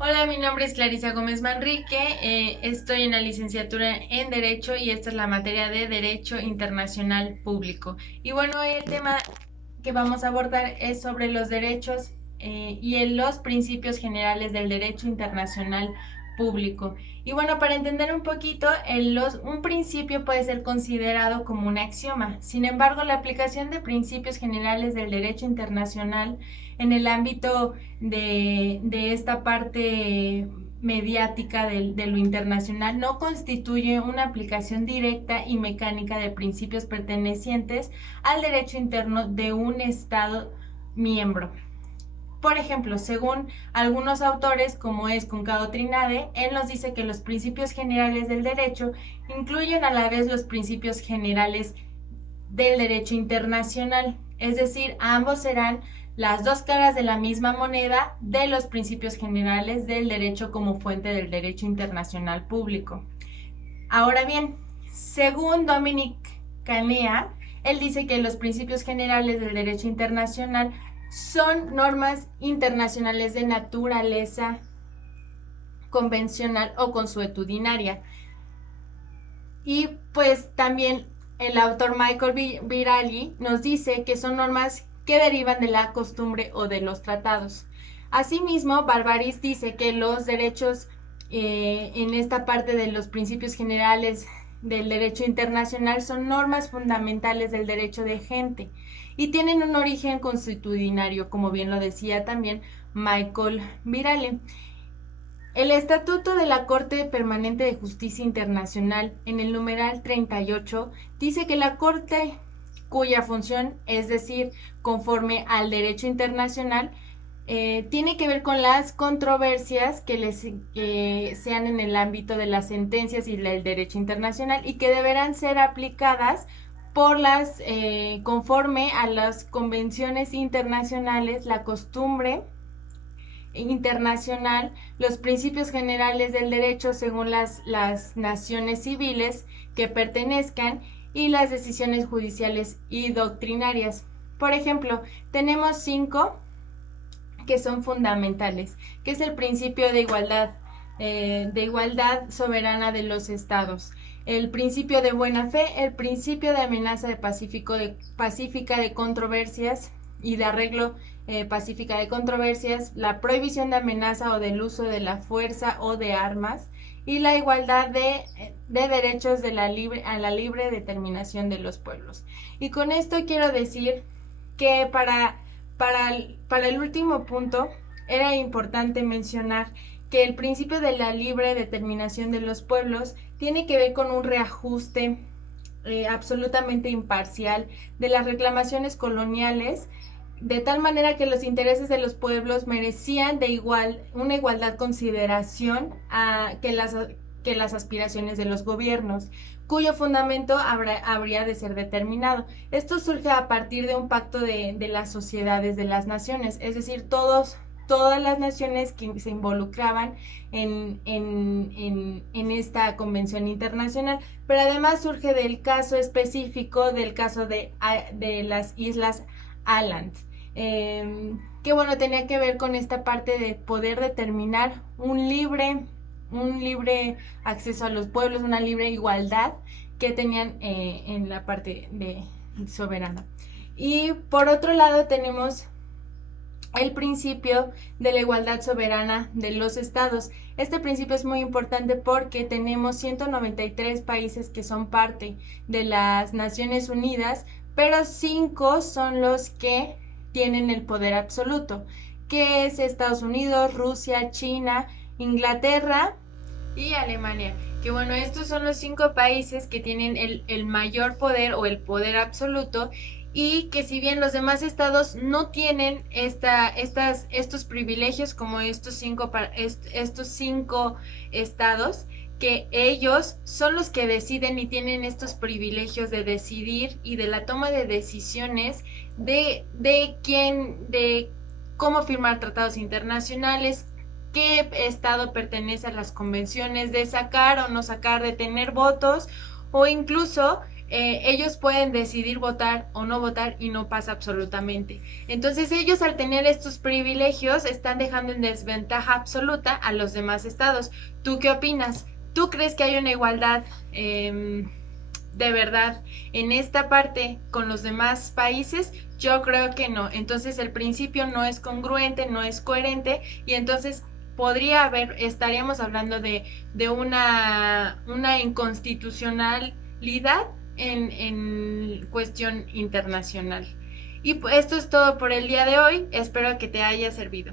Hola, mi nombre es Clarisa Gómez Manrique, estoy en la licenciatura en Derecho y esta es la materia de Derecho Internacional Público. Y bueno, el tema que vamos a abordar es sobre los derechos y en los principios generales del derecho internacional público. Y bueno, para entender un poquito, un principio puede ser considerado como un axioma. Sin embargo, la aplicación de principios generales del derecho internacional en el ámbito de esta parte mediática de lo internacional no constituye una aplicación directa y mecánica de principios pertenecientes al derecho interno de un Estado miembro. Por ejemplo, según algunos autores, como es Concado Trinade, él nos dice que los principios generales del derecho incluyen a la vez los principios generales del derecho internacional, es decir, ambos serán las dos caras de la misma moneda de los principios generales del derecho como fuente del derecho internacional público. Ahora bien, según Dominic Canea, él dice que los principios generales del derecho internacional son normas internacionales de naturaleza convencional o consuetudinaria. Y pues también el autor Michael Viraghi nos dice que son normas que derivan de la costumbre o de los tratados. Asimismo, Barbaris dice que los derechos en esta parte de los principios generales del derecho internacional son normas fundamentales del derecho de gente y tienen un origen consuetudinario, como bien lo decía también Michael Viraghi. El Estatuto de la Corte Permanente de Justicia Internacional, en el numeral 38, dice que la Corte, cuya función, es decir, conforme al derecho internacional, tiene que ver con las controversias que sean en el ámbito de las sentencias y del derecho internacional y que deberán ser aplicadas conforme a las convenciones internacionales, la costumbre internacional, los principios generales del derecho según las naciones civiles que pertenezcan y las decisiones judiciales y doctrinarias. Por ejemplo, tenemos 5 que son fundamentales, que es el principio de igualdad soberana de los estados, el principio de buena fe, el principio de amenaza pacífica de controversias y de arreglo pacífica de controversias, la prohibición de amenaza o del uso de la fuerza o de armas y la igualdad de derechos a la libre determinación de los pueblos. Y con esto quiero decir que para el último punto era importante mencionar que el principio de la libre determinación de los pueblos tiene que ver con un reajuste absolutamente imparcial de las reclamaciones coloniales, de tal manera que los intereses de los pueblos merecían una igualdad consideración que las aspiraciones de los gobiernos, cuyo fundamento habría de ser determinado. Esto surge a partir de un pacto de las sociedades de las naciones, es decir, todas las naciones que se involucraban en esta convención internacional, pero además surge del caso específico del caso de las Islas Aland, que bueno, tenía que ver con esta parte de poder determinar un libre acceso a los pueblos, una libre igualdad que tenían en la parte de soberana. Y por otro lado tenemos el principio de la igualdad soberana de los estados. Este principio es muy importante porque tenemos 193 países que son parte de las Naciones Unidas, pero 5 son los que tienen el poder absoluto, que es Estados Unidos, Rusia, China, Inglaterra y Alemania. Que bueno, estos son los 5 países que tienen el mayor poder o el poder absoluto, y que si bien los demás estados no tienen estos privilegios como estos cinco estados, que ellos son los que deciden y tienen estos privilegios de decidir y de la toma de decisiones de cómo firmar tratados internacionales, qué estado pertenece a las convenciones, de sacar o no sacar, de tener votos o incluso ellos pueden decidir votar o no votar y no pasa absolutamente. Entonces ellos al tener estos privilegios están dejando en desventaja absoluta a los demás estados. ¿Tú qué opinas? ¿Tú crees que hay una igualdad de verdad en esta parte con los demás países? Yo creo que no. Entonces el principio no es congruente, no es coherente y entonces estaríamos hablando de una inconstitucionalidad en cuestión internacional. Y pues esto es todo por el día de hoy. Espero que te haya servido.